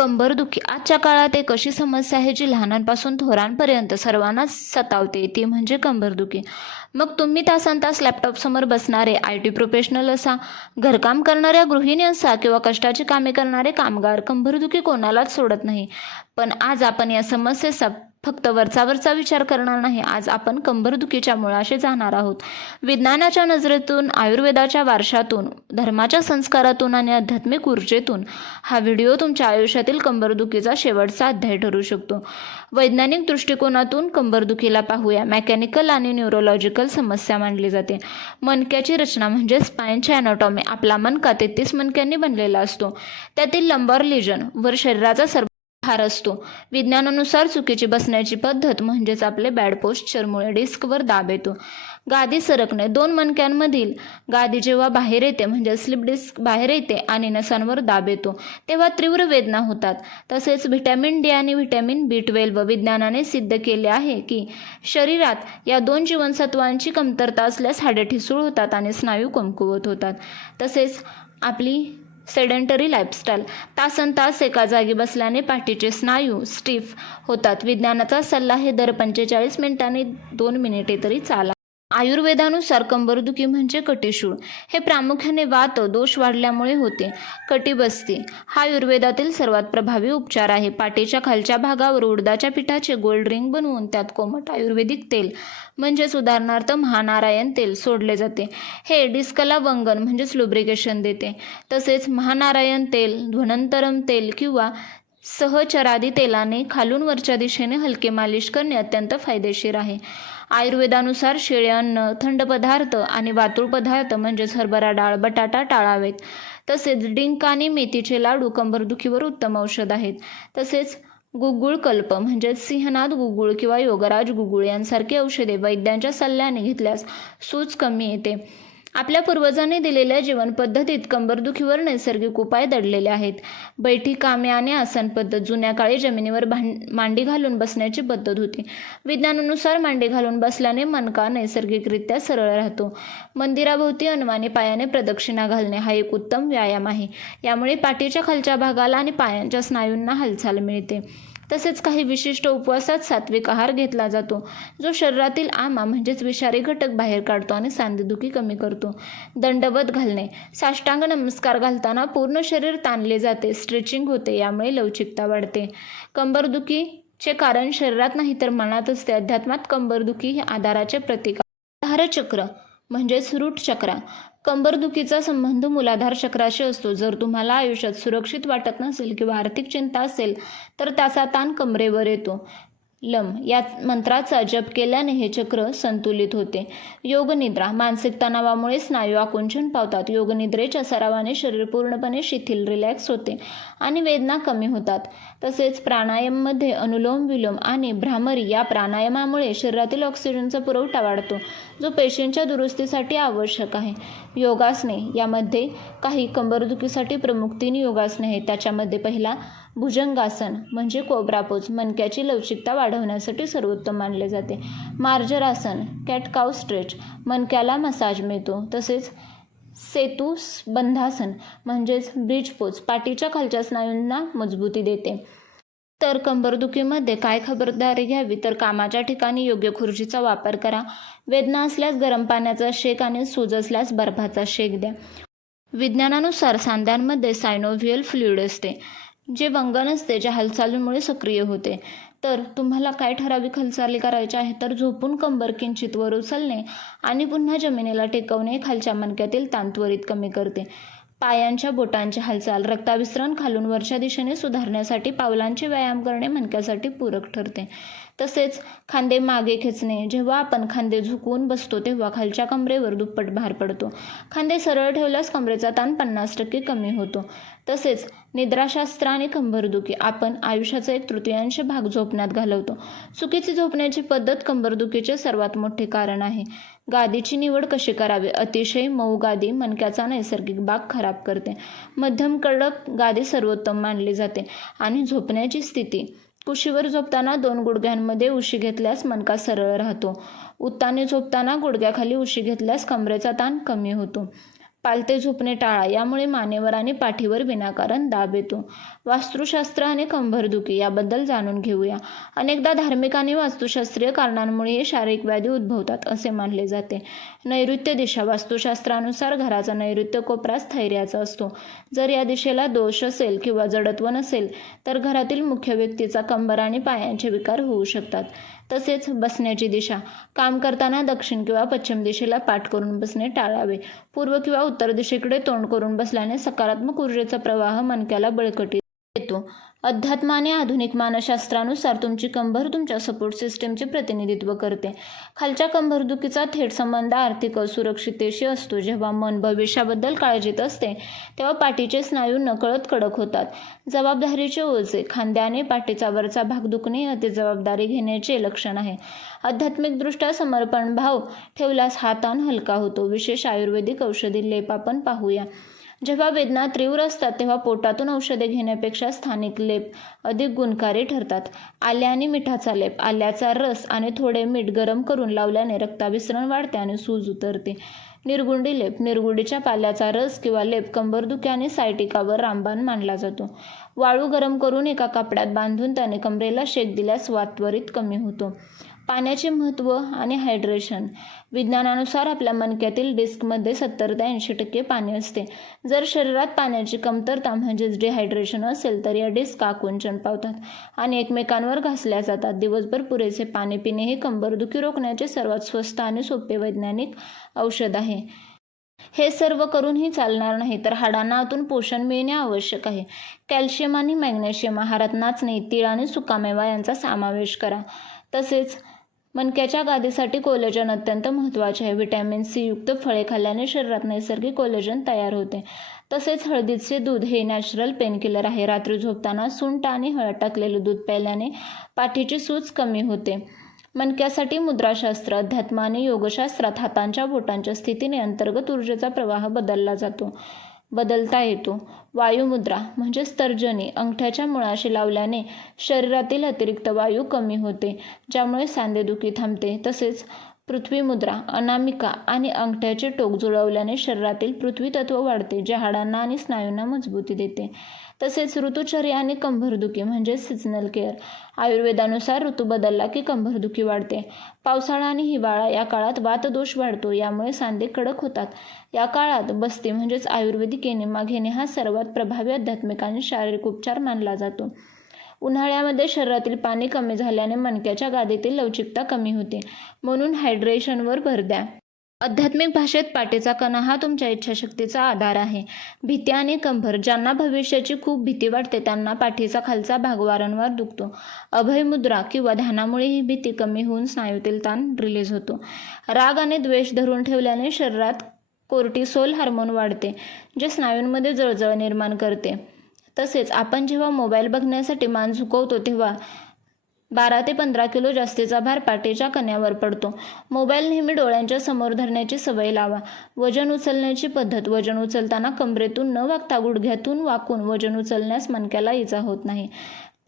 कंबरदुखी आजच्या काळात एक अशी समस्या आहे जी लहानांपासून थोरांपर्यंत सर्वांनाच सतावते, ती म्हणजे कंबरदुखी. मग तुम्ही तासनतास लॅपटॉपसमोर बसणारे IT प्रोफेशनल असा, घरकाम करणाऱ्या गृहिणी असा किंवा कष्टाची कामे करणारे कामगार, कंबरदुखी कोणालाच सोडत नाही. पण आज आपण या समस्येचा फक्त वरचा विचार करणार नाही. आज आपण कंबरदुखीच्या मुळाशी जाणार आहोत. विज्ञानाच्या नजरेतून, आयुर्वेदाच्या वारशातून, धर्माच्या संस्कारातून आणि आध्यात्मिक ऊर्जेतून हा व्हिडिओ तुमच्या आयुष्यातील कंबरदुखीचा शेवटचा अध्याय ठरू शकतो. वैज्ञानिक दृष्टिकोनातून कंबरदुखीला पाहूया. मेकॅनिकल आणि न्यूरोलॉजिकल समस्या मानली जाते. मणक्याची रचना म्हणजे स्पाइनची अॅनाटॉमी. आपला मणका 33 मणक्यांनी बनलेला असतो. त्यातील लंबार लिजन वर शरीराचा सर्व भार असतो. विज्ञानानुसार चुकीची बसण्याची पद्धत म्हणजेच आपले बॅड पोश्चरमुळे डिस्कवर दाब येतो. गादी सरकणे, 2 मणक्यांमधील गादी जेव्हा बाहेर येते म्हणजे स्लिप डिस्क बाहेर येते आणि नसांवर दाब येतो तेव्हा तीव्र वेदना होतात. तसेच व्हिटॅमिन D आणि व्हिटॅमिन B12 विज्ञानाने सिद्ध केले आहे की शरीरात या 2 जीवनसत्वांची कमतरता असल्यास हाडे ठिसूळ होतात आणि स्नायू कमकुवत होतात. तसेच आपली सेडेंटरी लाईफस्टाईल, तासनतास एका जागी बसल्याने पाठीचे स्नायू स्टिफ होतात. विज्ञानाचा सल्ला आहे दर 45 मिनिटांनी 2 मिनिटे तरी चाला. आयुर्वेदानुसार कंबरदुखी म्हणजे कटीशूळ. हे प्रामुख्याने वात दोष वाढल्यामुळे होते. कटिबस्ती हा आयुर्वेदातील सर्वात प्रभावी उपचार आहे. पाठीच्या खालच्या भागावर उडदाच्या पिठाचे गोल रिंग बनवून त्यात कोमट आयुर्वेदिक तेल म्हणजेच उदाहरणार्थ महानारायण तेल सोडले जाते. हे डिस्कला वंगण म्हणजेच लुब्रिकेशन देते. तसेच महानारायण तेल, ध्वनंतरम तेल किंवा सहचरादी तेलाने खालून वरच्या दिशेने हलके मालिश करणे अत्यंत फायदेशीर आहे. आयुर्वेदानुसार शिळे अन्न, थंड पदार्थ आणि वातुळ पदार्थ म्हणजेच हरभरा डाळ, बटाटा टाळावेत. तसेच डिंक आणि मेथीचे लाडू कंबरदुखीवर उत्तम औषध आहेत. तसेच गुगुळकल्प म्हणजेच सिंहनाद गुगुळ किंवा योगराज गुगुळ यांसारखी औषधे वैद्यांच्या सल्ल्याने घेतल्यास सूज कमी येते. आपल्या पूर्वजांनी दिलेल्या जीवनपद्धतीत कंबरदुखीवर नैसर्गिक उपाय दडलेले आहेत. बैठी कामे आणि आसन पद्धत. जुन्या काळी जमिनीवर मांडी घालून बसण्याची पद्धत होती. विज्ञानानुसार मांडी घालून बसल्याने मणका नैसर्गिकरित्या सरळ राहतो. मंदिराभोवती अनवाणी पायाने प्रदक्षिणा घालणे हा एक उत्तम व्यायाम आहे. यामुळे पाठीच्या खालच्या भागाला आणि पायांच्या स्नायूंना हालचाल मिळते. तसेच काही विशिष्ट उपवासात सात्विक आहार घेतला जातो जो शरीरातील आमा म्हणजेच विषारी घटक बाहेर काढतो आणि सांधेदुखी कमी करतो. दंडवत घालणे. साष्टांग नमस्कार घालताना पूर्ण शरीर ताणले जाते, स्ट्रेचिंग होते. यामुळे लवचिकता वाढते. कंबरदुखीचे कारण शरीरात नाही तर मनात असते. अध्यात्मात कंबरदुखी हे आधाराचे प्रतीक. आधारचक्र म्हणजेच रूट चक्रा. कंबरदुखीचा संबंध मूलाधार चक्राशी असतो. जर तुम्हाला आयुष्यात सुरक्षित वाटत नसेल किंवा आर्थिक चिंता असेल तर त्याचा ताण कमरेवर येतो. लम या मंत्राचा जप केल्याने हे चक्र संतुलित होते. योगनिद्रा. मानसिक तणावामुळे स्नायू आकुंचन पावतात. योगनिद्रेच्या सरावाने शरीर पूर्णपणे शिथिल, रिलॅक्स होते आणि वेदना कमी होतात. तसेच प्राणायाममध्ये अनुलोम विलोम आणि भ्रामरी या प्राणायामामुळे शरीरातील ऑक्सिजनचा पुरवठा वाढतो जो पेशींच्या दुरुस्तीसाठी आवश्यक आहे. योगासने. यामध्ये काही कंबरदुखीसाठी प्रमुख 3 योगासने आहेत. त्याच्यामध्ये पहिला भुजंगासन म्हणजे कोब्रा पोज, मणक्याची लवचिकता वाढवण्यासाठी सर्वोत्तम मानले जाते. मार्जरासन, कॅट काऊ स्ट्रेच, मणक्याला मसाज मिळतो. तसेच सेतू बंधासन म्हणजेच ब्रिज पोज, पाठीच्या खालच्या स्नायूंना मजबूती देते. तर कंबरदुखीमध्ये काय खबरदारी घ्यावी तर कामाच्या ठिकाणी योग्य खुर्चीचा वापर करा. वेदना असल्यास गरम पाण्याचा शेक आणि सूज असल्यास बर्फाचा शेक द्या. विज्ञानानुसार सांध्यांमध्ये सायनोव्हियल फ्लुइड असते जे वंगण असते, ज्या हालचालीमुळे सक्रिय होते. तर तुम्हाला काय ठराविक हालचाली करायच्या आहेत तर झोपून कंबर किंचित वर उचलणे आणि पुन्हा जमिनीला टेकवणे खालच्या मणक्यातील ताण त्वरित कमी करते. पायांच्या बोटांची हालचाल. रक्ताभिसरण खालून वरच्या दिशेने सुधारण्यासाठी पावलांचे व्यायाम करणे मणक्यासाठी पूरक ठरते. तसेच खांदे मागे खेचणे. जेव्हा आपण खांदे झुकवून बसतो तेव्हा खालच्या कमरेवर दुप्पट भार पडतो. खांदे सरळ ठेवल्यास कमरेचा ताण 50% कमी होतो. तसेच निद्राशास्त्र आणि कंबरदुखी. आपण आयुष्याचा 1/3 भाग झोपण्यात घालवतो. चुकीची झोपण्याची पद्धत कंबरदुखीचे सर्वात मोठे कारण आहे. गादीची निवड कशी करावी. अतिशय मऊ गादी मणक्याचा नैसर्गिक भाग खराब करते. मध्यम कडक गादी सर्वोत्तम मानली जाते. आणि झोपण्याची स्थिती. कुशीवर झोपताना 2 गुडघ्यांमध्ये उशी घेतल्यास मणका सरळ राहतो. उत्ताने झोपताना गुडघ्याखाली उशी घेतल्यास कमरेचा ताण कमी होतो. पालथे झोपणे टाळा, यामुळे मानेवर आणि पाठीवर विनाकारण दाब येतो. वास्तुशास्त्र आणि कंबरदुखी याबद्दल जाणून घेऊया. अनेकदा धार्मिक आणि वास्तुशास्त्रीय कारणांमुळे शारीरिक व्याधी उद्भवतात असे मानले जाते. नैऋत्य दिशा. वास्तुशास्त्रानुसार घराचा नैऋत्य कोपरा स्थैर्याचा असतो. जर या दिशेला दोष असेल किंवा जडत्व नसेल तर घरातील मुख्य व्यक्तीचा कंबर आणि पायांचे विकार होऊ शकतात. तसेच बसण्याची दिशा. काम करताना दक्षिण किंवा पश्चिम दिशेला पाठ करून बसणे टाळावे. पूर्व किंवा उत्तर दिशेकडे तोंड करून बसल्याने सकारात्मक ऊर्जेचा प्रवाह मणक्याला बळकटी येतो. अध्यात्म आणि आधुनिक मानसशास्त्रानुसार तुमची कंबर तुमच्या सपोर्ट सिस्टीमचे प्रतिनिधित्व करते. खालच्या कंबरदुखीचा थेट संबंध आर्थिक असुरक्षिततेशी असतो. जेव्हा मन भविष्याबद्दल काळजीत असते तेव्हा पाठीचे स्नायू नकळत कडक होतात. जबाबदारीचे ओझे. खांद्या आणि पाठीचा वरचा भाग दुखणे अति जबाबदारी घेण्याचे लक्षण आहे. आध्यात्मिकदृष्ट्या समर्पण भाव ठेवल्यास हा ताण हलका होतो. विशेष आयुर्वेदिक औषधी लेप आपण पाहूया. जेव्हा वेदना तीव्र असतात तेव्हा पोटातून औषधे घेण्यापेक्षा स्थानिक लेप अधिक गुणकारी ठरतात. आल्या आणि मिठाचा लेप. आल्याचा रस आणि थोडे मीठ गरम करून लावल्याने रक्ताभिसरण वाढते आणि सूज उतरते. निरगुंडी लेप. निरगुंडीच्या पाल्याचा रस किंवा लेप कंबरदुखी आणि सायटिकावर रामबाण मानला जातो. वाळू गरम करून एका कपड्यात बांधून त्याने कमरेला शेक दिल्यास वात त्वरित कमी होतो. पाण्याचे महत्त्व आणि हायड्रेशन. विज्ञानानुसार आपल्या मणक्यातील डिस्कमध्ये 70 ते 80% पाणी असते. जर शरीरात पाण्याची कमतरता म्हणजेच डिहायड्रेशन असेल तर या डिस्क आकुंचन पावतात आणि एकमेकांवर घासल्या जातात. दिवसभर पुरेसे पाणी पिणे हे कंबरदुखी रोखण्याचे सर्वात स्वस्त आणि सोपे वैज्ञानिक औषध आहे. हे सर्व करूनही चालणार नाही तर हाडांना आतून पोषण मिळणे आवश्यक आहे. कॅल्शियम आणि मॅग्नेशियम आहारात नाचणे, तीळ आणि सुकामेवा यांचा समावेश करा. तसेच मणक्याच्या गादीसाठी कोलेजन अत्यंत महत्त्वाचे आहे. व्हिटॅमिन सी युक्त फळे खाल्ल्याने शरीरात नैसर्गिक कोलेजन तयार होते. तसेच हळदीचे दूध हे नॅचरल पेनकिलर आहे. रात्री झोपताना सुंठ आणि हळद टाकलेले दूध प्यायल्याने पाठीची सूज कमी होते. मणक्यासाठी मुद्राशास्त्र. अध्यात्म आणि योगशास्त्रात हातांच्या बोटांच्या स्थितीने अंतर्गत ऊर्जेचा प्रवाह बदलता येतो. वायुमुद्रा म्हणजेच तर्जनी अंगठ्याच्या मुळाशी लावल्याने शरीरातील अतिरिक्त वायू कमी होते, ज्यामुळे सांधेदुखी थांबते. तसेच पृथ्वी मुद्रा अनामिका आणि अंगठ्याचे टोक जुळवल्याने शरीरातील पृथ्वी तत्व वाढते, जे हाडांना आणि स्नायूंना मजबूती देते. तसेच ऋतुचर्या आणि कंबरदुखी म्हणजे सीझनल केअर. आयुर्वेदानुसार ऋतू बदलला की कंबरदुखी वाढते. पावसाळा आणि हिवाळा या काळात वातदोष वाढतो, यामुळे सांधे कडक होतात. या काळात बस्ती म्हणजेच आयुर्वेदिक एनिमा घेणे हा सर्वात प्रभावी आध्यात्मिक आणि शारीरिक उपचार मानला जातो. उन्हाळ्यामध्ये शरीरातील पाणी कमी झाल्याने मणक्याच्या गादीतील लवचिकता कमी होते, म्हणून हायड्रेशनवर भर द्या. आध्यात्मिक भाषेत पाठीचा कणा हा तुमच्या इच्छाशक्तीचा आधार आहे. भीती आणि कंबर. ज्यांना भविष्याची खूप भीती वाटते त्यांना पाठीचा खालचा भाग वारंवार दुखतो. अभयमुद्रा किंवा ध्यानामुळे ही भीती कमी होऊन स्नायूतील ताण रिलीज होतो. राग आणि द्वेष धरून ठेवल्याने शरीरात कोर्टिसोल हार्मोन वाढते, जे स्नायूंमध्ये जळजळ निर्माण करते. तसेच आपण जेव्हा मोबाईल बघण्यासाठी मान झुकवतो तेव्हा 12 ते 15 किलो जास्तीचा भार पाठीच्या कण्यावर पडतो. मोबाईल नेहमी डोळ्यांच्या समोर धरण्याची सवय लावा. वजन उचलण्याची पद्धत. वजन उचलताना कमरेतून न वाकता गुडघ्यातून वाकून वजन उचलण्यास मणक्याला इजा होत नाही.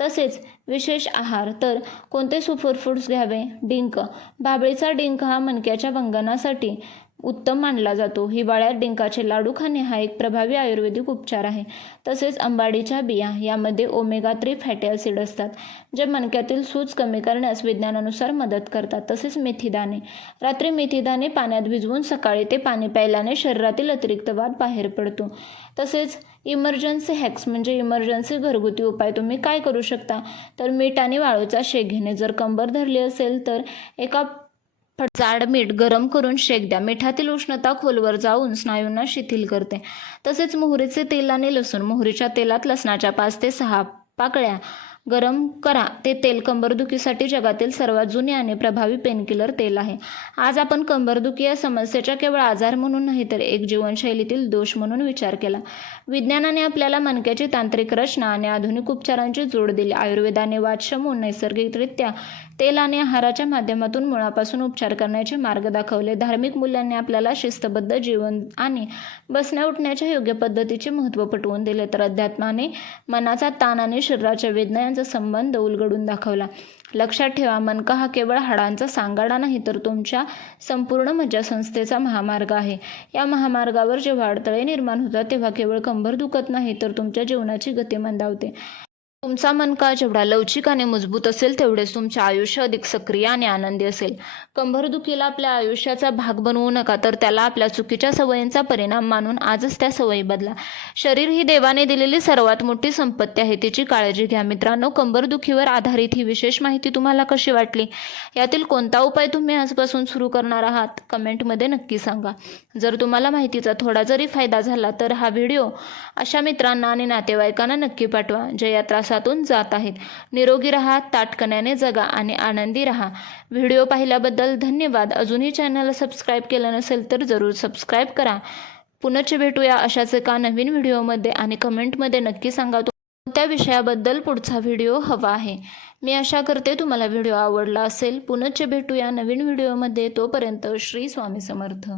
तसेच विशेष आहार. तर कोणते सुपरफूड्स घ्यावे? डिंक. बाभळीचा डिंक हा मणक्याच्या वंगणासाठी उत्तम मानला जातो. हिवाळ्यात डिंकाचे लाडू खाणे हा एक प्रभावी आयुर्वेदिक उपचार आहे. तसेच अंबाडीच्या बिया. यामध्ये ओमेगा 3 फॅटी ॲसिड असतात, जे मणक्यातील सूज कमी करण्यास विज्ञानानुसार मदत करतात. तसेच मेथीदाणे. रात्री मेथीदाणे पाण्यात भिजवून सकाळी ते पाणी प्यायल्याने शरीरातील अतिरिक्त वात बाहेर पडतो. तसेच इमर्जन्सी हॅक्स म्हणजे इमर्जन्सी घरगुती उपाय तुम्ही काय करू शकता? तर मीठ आणि वाळूचा शेक घेणे. जर कंबर धरली असेल तर एका जाड मीठ गरम करून शेक द्या. मिठातील उष्णता खोलवर जाऊन स्नायूंना शिथिल करते. तसेच मोहरीचे तेल आणि लसूण. मोहरीच्या तेलात लसणाच्या 5 ते 6 पाकळ्या गरम करा. ते तेल कंबरदुखीसाठी जगातील सर्वात जुने आणि प्रभावी पेनकिलर तेल आहे. आज आपण कंबरदुखी या समस्येचा केवळ आजार म्हणून नाही तर एक जीवनशैलीतील दोष म्हणून विचार केला. विज्ञानाने आपल्याला मणक्याची तांत्रिक रचना आणि आधुनिक उपचारांची जोड दिली. आयुर्वेदाने वात शमवून नैसर्गिकरित्या तेल आणि आहाराच्या माध्यमातून मुळापासून उपचार करण्याचे मार्ग दाखवले. धार्मिक मूल्यांनी आपल्याला शिस्तबद्ध जीवन आणि बसण्या उठण्याच्या योग्य पद्धतीचे महत्त्व पटवून दिले. तर अध्यात्माने मनाचा ताण आणि शरीराच्या वेदना इंद्रियांचा संबंध उलगडून दाखवला. लक्षात ठेवा, मनका हा केवळ हाडांचा सांगाडा नाही तर तुमच्या संपूर्ण मज्जासंस्थेचा महामार्ग आहे. या महामार्गावर जेव्हा अडथळे निर्माण होतात तेव्हा केवळ कंबर दुखत नाही तर तुमच्या जीवनाची गती मंदावते. तुमचा मनका जेवढा लवचिक आणि मजबूत असेल तेवढेच तुमचे आयुष्य अधिक सक्रिय आणि आनंदी असेल. कंबरदुखीला आपल्या आयुष्याचा भाग बनवू नका, तर त्याला आपल्या चुकीच्या सवयींचा परिणाम मानून आजच त्या सवयी बदला. शरीर ही देवाने दिलेली सर्वात मोठी संपत्ती आहे, तिची काळजी घ्या. मित्रांनो, कंबरदुखीवर आधारित ही विशेष माहिती तुम्हाला कशी वाटली? यातील कोणता उपाय तुम्ही आजपासून सुरू करणार आहात? कमेंटमध्ये नक्की सांगा. जर तुम्हाला माहितीचा थोडा जरी फायदा झाला तर हा व्हिडिओ अशा मित्रांना आणि नातेवाईकांना नक्की पाठवा जे या त्रासातून जात आहेत. निरोगी राहा, ताठकण्याने जगा आणि आनंदी राहा. व्हिडिओ पाहिल्याबद्दल धन्यवाद. अजूनही चॅनलला सबस्क्राईब केलं नसेल तर जरूर सबस्क्राईब करा. पुनश्च भेटूया अशाच एका नवीन व्हिडिओमध्ये आणि कमेंटमध्ये नक्की सांगा कोणत्या विषयाबद्दल पुढचा व्हिडिओ हवा आहे. मी आशा करते तुम्हाला व्हिडिओ आवडला असेल. पुनश्च भेटूया नवीन व्हिडिओमध्ये. तोपर्यंत श्री स्वामी समर्थ.